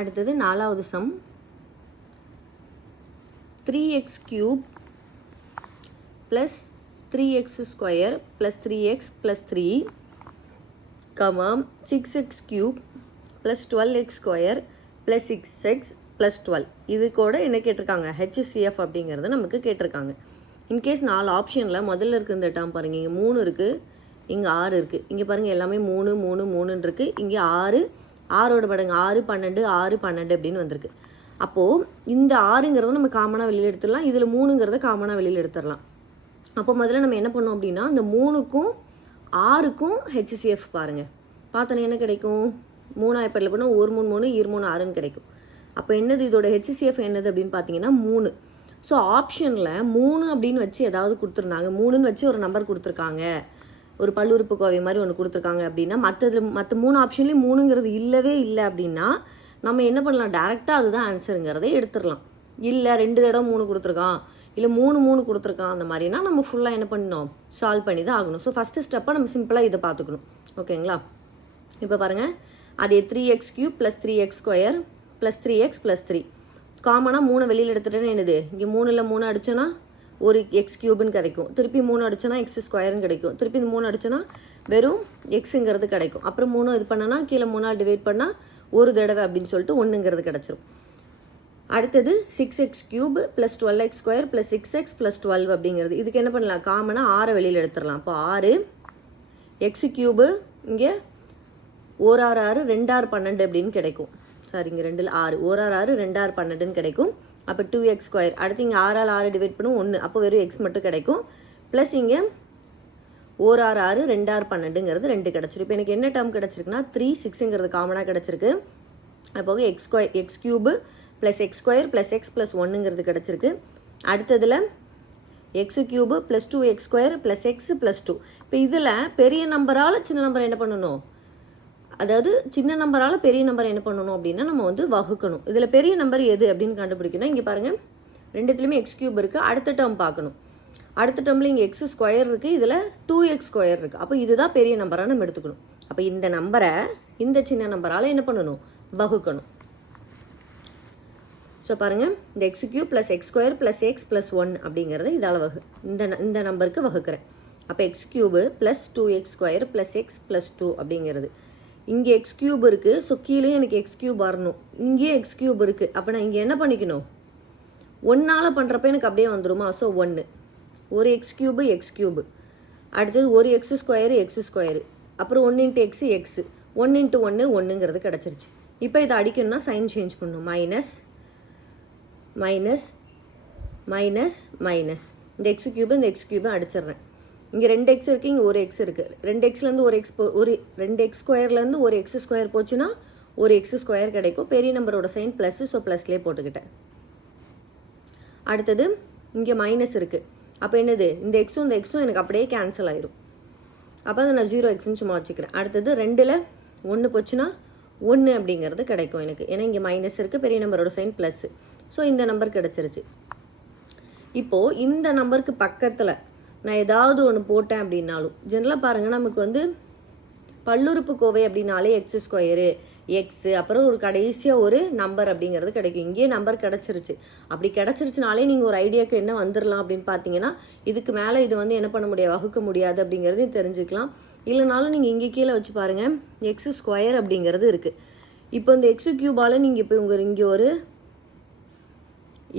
அடுத்தது 4வது some 3x cube plus 3x square plus 3x plus 3 6x cube plus 12x square plus 6x plus 12 இது கூட என்ன கேட்டிருக்காங்க HCF அப்படிங்கிறது நமக்கு கேட்டிருக்காங்க. இன்கேஸ் 4 ஆப்ஷனில் முதல்ல இருக்க இந்த டேர்ம் பாருங்கள், இங்கே 3 இருக்குது, இங்கே 6 இருக்குது. இங்கே பாருங்கள் எல்லாமே 3 3 3 இருக்குது. இங்கே 6 6ஓட படங்க 6 12 6 12 அப்படின்னு வந்திருக்கு. அப்போது இந்த 6ங்கிறத நம்ம காமனாக வெளியில் எடுத்துடலாம், இதில் 3ங்கிறத காமனாக வெளியில் எடுத்துடலாம். அப்போ முதல்ல நம்ம என்ன பண்ணோம் அப்படின்னா இந்த 3க்கும் 6க்கும் HCF பாருங்கள், பார்த்தோன்னே என்ன கிடைக்கும், 3 எப்படில் பண்ணால் 1 3 3 2 3 6ன்னு கிடைக்கும். அப்போ என்னது இதோட HCF என்னது அப்படின்னு பார்த்தீங்கன்னா 3. ஸோ ஆப்ஷனில் 3 அப்படின்னு வச்சு ஏதாவது கொடுத்துருந்தாங்க, 3ன்னு வச்சு ஒரு நம்பர் கொடுத்துருக்காங்க, ஒரு பல்லுறுப்புக்கோவை மாதிரி ஒன்று கொடுத்துருக்காங்க அப்படின்னா மற்ற 3 ஆப்ஷன்லேயும் 3ங்கிறது இல்லவே இல்லை அப்படின்னா நம்ம என்ன பண்ணலாம், டேரெக்டாக அதுதான் ஆன்சருங்கிறதை எடுத்துடலாம். இல்லை 2 தடவை 3 கொடுத்துருக்கான், இல்லை 3 3 கொடுத்துருக்கான், அந்த மாதிரினா நம்ம ஃபுல்லாக என்ன பண்ணணும், சால்வ் பண்ணி தான் ஆகணும். ஸோ ஃபஸ்ட்டு ஸ்டெப்பாக நம்ம சிம்பிளாக இதை பார்த்துக்கணும். ஓகேங்களா? இப்போ பாருங்கள், அதே 3x cube + 3x square + 3x + 3 காமனாக 3 வெளியில் எடுத்துகிட்டேன்னு என்னது, இங்கே 3ல் 3 அடிச்சோன்னா ஒரு எக்ஸ் கியூப்னு கிடைக்கும், திருப்பி 3 அடிச்சோன்னா எக்ஸ் ஸ்கொயர்னு கிடைக்கும், திருப்பி இந்த 3 அடிச்சோன்னா வெறும் எக்ஸுங்கிறது கிடைக்கும். அப்புறம் 3 இது பண்ணனா கீழே 3ஆல் டிவைட் பண்ணால் ஒரு தடவை அப்படின்னு சொல்லிட்டு 1ங்கிறது கிடச்சிரும். அடுத்தது 6x cube + 12x square + 6x + 12 அப்படிங்கிறது இதுக்கு என்ன பண்ணலாம், காமனாக 6 வெளியில் எடுத்துடலாம். அப்போ 6 எக்ஸ் கியூபு இங்கே 1 6 6 2 6 12 அப்படின்னு கிடைக்கும். சாரி, இங்கே 2ல் 6 1 6 6 2 6 12ன்னு கிடைக்கும். அப்போ 2x ஸ்கொயர், அடுத்து இங்கே 6ஆல் 6 டிவைட் பண்ணும் 1, அப்போ வெறும் எக்ஸ் மட்டும் கிடைக்கும். ப்ளஸ் இங்கே 1 6 6 2 6 12ங்கிறது 2 கிடச்சிரும். இப்போ எனக்கு என்ன டேர்ம் கிடச்சிருக்குன்னா 3 6ங்கிறது காமனாக கிடச்சிருக்கு. அப்போ x cube plus x square plus x plus 1ங்கிறது கிடச்சிருக்கு. அடுத்ததில் x cube plus 2x square plus x plus 2. இப்போ இதில் பெரிய நம்பரால் சின்ன நம்பரை என்ன பண்ணணும், அதாவது சின்ன நம்பரால் பெரிய நம்பர் என்ன பண்ணணும் அப்படின்னா நம்ம வந்து வகுக்கணும். இதில் பெரிய நம்பர் எது அப்படின்னு கண்டுபிடிக்கணும். இங்கே பாருங்கள், ரெண்டுத்துலேயுமே எக்ஸ் கியூப் இருக்குது. அடுத்த டேர்ம் பார்க்கணும், அடுத்த டேர்மில் இங்கே எக்ஸ் ஸ்கொயர் இருக்குது, இதில் 2x ஸ்கொயர் இருக்குது. அப்போ இதுதான் பெரிய நம்பராக நம்ம எடுத்துக்கணும். அப்போ இந்த நம்பரை இந்த சின்ன நம்பரால் என்ன பண்ணணும், வகுக்கணும். ஸோ பாருங்கள், இந்த X cube plus x square plus x plus 1 அப்படிங்கிறது இதால் இந்த நம்பருக்கு வகுக்கிறேன். அப்போ x cube plus 2x square plus x plus 2 அப்படிங்கிறது. இங்கே எக்ஸ் கியூப் இருக்குது, ஸோ கீழே எனக்கு எக்ஸ் கியூப் வரணும், இங்கேயே எக்ஸ் கியூப் இருக்குது. அப்போ நான் இங்கே என்ன பண்ணிக்கணும், 1ஆல் பண்ணுறப்ப எனக்கு அப்படியே வந்துடுமா. ஸோ 1 ஒரு எக்ஸ் கியூபு எக்ஸ் கியூபு, அடுத்தது ஒரு எக்ஸ் ஸ்கொயரு எக்ஸ் ஸ்கொயரு, அப்புறம் 1 × எக்ஸு எக்ஸு, 1 × 1 1ங்கிறது கிடச்சிருச்சு. இப்போ இதை அடிக்கணும்னா சைன் சேஞ்ச் பண்ணணும், மைனஸ் மைனஸ் மைனஸ் மைனஸ், இந்த எக்ஸ் கியூபு இந்த எக்ஸ் கியூபை அடிச்சிடுறேன். இங்கே 2x இருக்குது, இங்கே ஒரு எக்ஸ் இருக்குது, 2xலேருந்து ஒரு எக்ஸ் 2x ஸ்கொயர்லேருந்து ஒரு எக்ஸ் ஸ்கொயர் போச்சுன்னா ஒரு எக்ஸ் ஸ்கொயர் கிடைக்கும். பெரிய நம்பரோட சைன் ப்ளஸ்ஸு, ஸோ ப்ளஸ்லேயே போட்டுக்கிட்டேன். அடுத்தது இங்கே மைனஸ் இருக்குது, அப்போ என்னது, இந்த எக்ஸும் இந்த எக்ஸும் எனக்கு அப்படியே கேன்சல் ஆயிரும். அப்போ அதை நான் 0x சும்மா வச்சுக்கிறேன். அடுத்தது 2ல் 1 போச்சுன்னா 1 அப்படிங்கிறது கிடைக்கும் எனக்கு, ஏன்னா இங்கே மைனஸ் இருக்குது, பெரிய நம்பரோட சைன் ப்ளஸ்ஸு, ஸோ இந்த நம்பர் கிடச்சிருச்சு. இப்போது இந்த நம்பருக்கு பக்கத்தில் நான் ஏதாவது ஒன்று போட்டேன் அப்படின்னாலும், ஜென்ரலாக பாருங்கள் நமக்கு வந்து பல்லுறுப்புக்கோவை அப்படின்னாலே எக்ஸ் ஸ்கொயரு எக்ஸு அப்புறம் ஒரு கடைசியாக ஒரு நம்பர் அப்படிங்கிறது கிடைக்கும். இங்கேயே நம்பர் கிடச்சிருச்சு. அப்படி கிடச்சிருச்சுனாலே நீங்கள் ஒரு ஐடியாவுக்கு என்ன வந்துடலாம் அப்படின்னு பார்த்தீங்கன்னா, இதுக்கு மேலே இது வந்து என்ன பண்ண முடியாது, வகுக்க முடியாது அப்படிங்கிறதையும் தெரிஞ்சுக்கலாம். இல்லைனாலும் நீங்கள் இங்கே கீழே வச்சு பாருங்கள், எக்ஸ் ஸ்கொயர் அப்படிங்கிறது இருக்குது. இப்போ இந்த எக்ஸு கியூபால் நீங்கள் இப்போ இங்கே ஒரு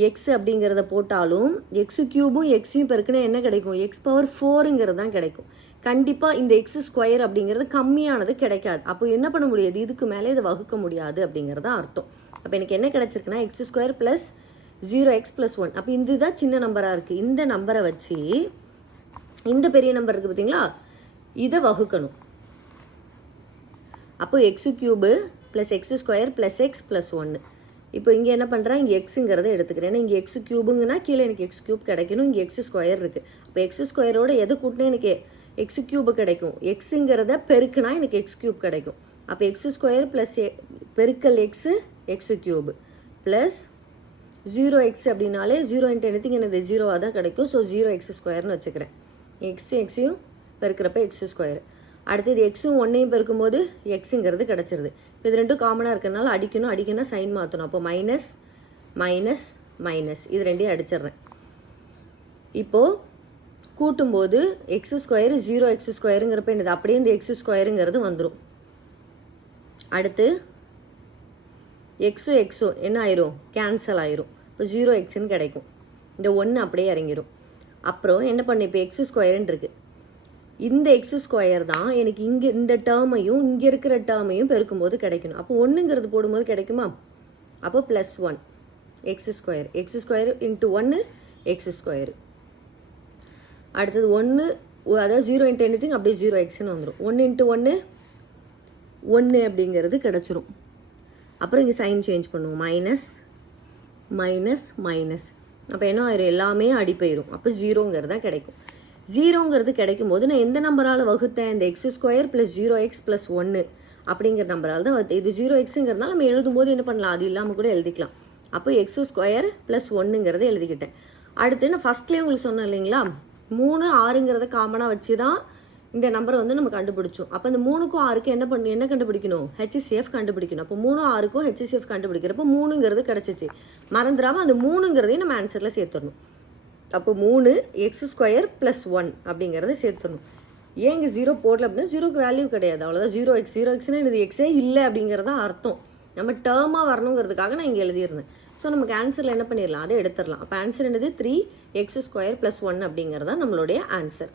எக்ஸ் அப்படிங்கிறத போட்டாலும் எக்ஸு கியூபும் எக்ஸையும் பெருக்குன்னா என்ன கிடைக்கும், எக்ஸ் பவர் 4ங்கிறது தான் கிடைக்கும். கண்டிப்பாக இந்த எக்ஸ் ஸ்கொயர் அப்படிங்கிறது கம்மியானது கிடைக்காது. அப்போ என்ன பண்ண முடியாது, இதுக்கு மேலே இதை வகுக்க முடியாது அப்படிங்கிறது தான் அர்த்தம். அப்போ எனக்கு என்ன கிடச்சிருக்குன்னா எக்ஸ் ஸ்கொயர் ப்ளஸ் 0x + 1. அப்போ இதுதான் சின்ன நம்பராக இருக்குது. இந்த நம்பரை வச்சு இந்த பெரிய நம்பர் இருக்குது பார்த்தீங்களா, இதை வகுக்கணும். அப்போ x cube plus x square plus x plus 1. இப்போ இங்கே என்ன பண்ணுறேன், இங்கே எக்ஸுங்கிறத எடுத்துக்கிறேன். ஏன்னா இங்கே எக்ஸ் கியூபுங்கன்னா கீழே எனக்கு எக்ஸ் கியூப் கிடைக்கணும், இங்கே எக்ஸ் ஸ்கொயர் இருக்குது. அப்போ எக்ஸ் ஸ்கொயரோட எது கூட்டினா எனக்கு எக்ஸ் கியூபு கிடைக்கும், எக்ஸுங்கிறத பெருக்குனா எனக்கு எக்ஸ் கியூப் கிடைக்கும். அப்போ எக்ஸ் ஸ்கொயர் ப்ளஸ் பெருக்கல் x x cube plus 0x அப்படின்னாலே 0 × anything என்னது 0வாக தான் கிடைக்கும். ஸோ 0x ஸ்கொயர்னு வச்சுக்கிறேன். எக்ஸையும் பெருக்கிறப்ப எக்ஸ் ஸ்கொயர். அடுத்து இது எக்ஸும் ஒன்றையும் பெருக்கும்போது எக்ஸுங்கிறது கிடச்சிருது. இப்போ இது ரெண்டும் காமனாக இருக்கிறதுனால அடிக்கணும் சைன் மாற்றணும். அப்போ மைனஸ் மைனஸ் மைனஸ் இது ரெண்டையும் அடிச்சிட்றேன். இப்போது கூட்டும்போது எக்ஸ் ஸ்கொயரு 0x² என்னது அப்படியே இந்த x² வந்துடும். அடுத்து எக்ஸும் என்ன ஆயிரும், கேன்சல் ஆயிரும். இப்போ 0xன்னு கிடைக்கும். இந்த 1 அப்படியே இறங்கிடும். அப்புறம் என்ன பண்ணு, இப்போ x² இருக்குது. இந்த x² தான் எனக்கு இங்கே இந்த டேர்மையும் இங்கே இருக்கிற டேர்மையும் பெருக்கும்போது கிடைக்கணும். அப்போ 1ங்கிறது போடும்போது கிடைக்குமா? அப்போ +1 x² இன்ட்டு 1 x². அடுத்தது 1 அதாவது 0 இன்ட்டு எனிதிங் அப்படியே 0xன்னு வந்துடும். 1 இன்ட்டு 1 அப்படிங்கிறது கிடச்சிரும். அப்புறம் இங்கே சைன் சேஞ்ச் பண்ணுவோம். Minus minus minus. அப்போ என்ன ஆயிரும், எல்லாமே அடி போயிடும். அப்போ 0ங்கிறது தான் கிடைக்கும். 0ங்கிறது கிடைக்கும் போது நான் எந்த நம்பரால் வகுத்தேன், இந்த x² + 0x + 1 அப்படிங்கிற நம்பரால் தான் இது 0xங்கிறதுனால நம்ம எழுதும்போது என்ன பண்ணலாம், அது இல்லாமல் கூட எழுதிக்கலாம். அப்போ x² + 1ங்கிறத எழுதிக்கிட்டேன். அடுத்து நான் ஃபஸ்ட்லேயே உங்களுக்கு சொன்னேன் இல்லைங்களா, 3 6ங்கிறத காமனாக வச்சு தான் இந்த நம்பரை வந்து நம்ம கண்டுபிடிச்சோம். அப்போ இந்த 3க்கும் 6க்கும் என்ன கண்டுபிடிக்கணும், HCF கண்டுபிடிக்கணும். அப்போ 3 6க்கும் HCF கண்டுபிடிக்கிறப்போ 3ங்கிறது கிடச்சிச்சு. மறந்துடாமல் அந்த 3ங்கிறதையும் நம்ம ஆன்சரில் சேர்த்துடணும். அப்போ 3 x² + 1 அப்படிங்கிறத சேர்த்துடணும். ஏன் இங்கே 0 போடல அப்படின்னா 0க்கு வேல்யூ கிடையாது, அவ்வளோதான். 0xன்னா இது எக்ஸே இல்லை அப்படிங்கிறதான் அர்த்தம். நம்ம டேர்மாக வரணுங்கிறதுக்காக நான் இங்கே எழுதியிருந்தேன். ஸோ நமக்கு ஆன்சரில் என்ன பண்ணிடலாம், அதை எடுத்துடலாம். அப்போ ஆன்சர் என்னது 3x² + 1 அப்படிங்கிறது தான் நம்மளுடைய ஆன்சர்.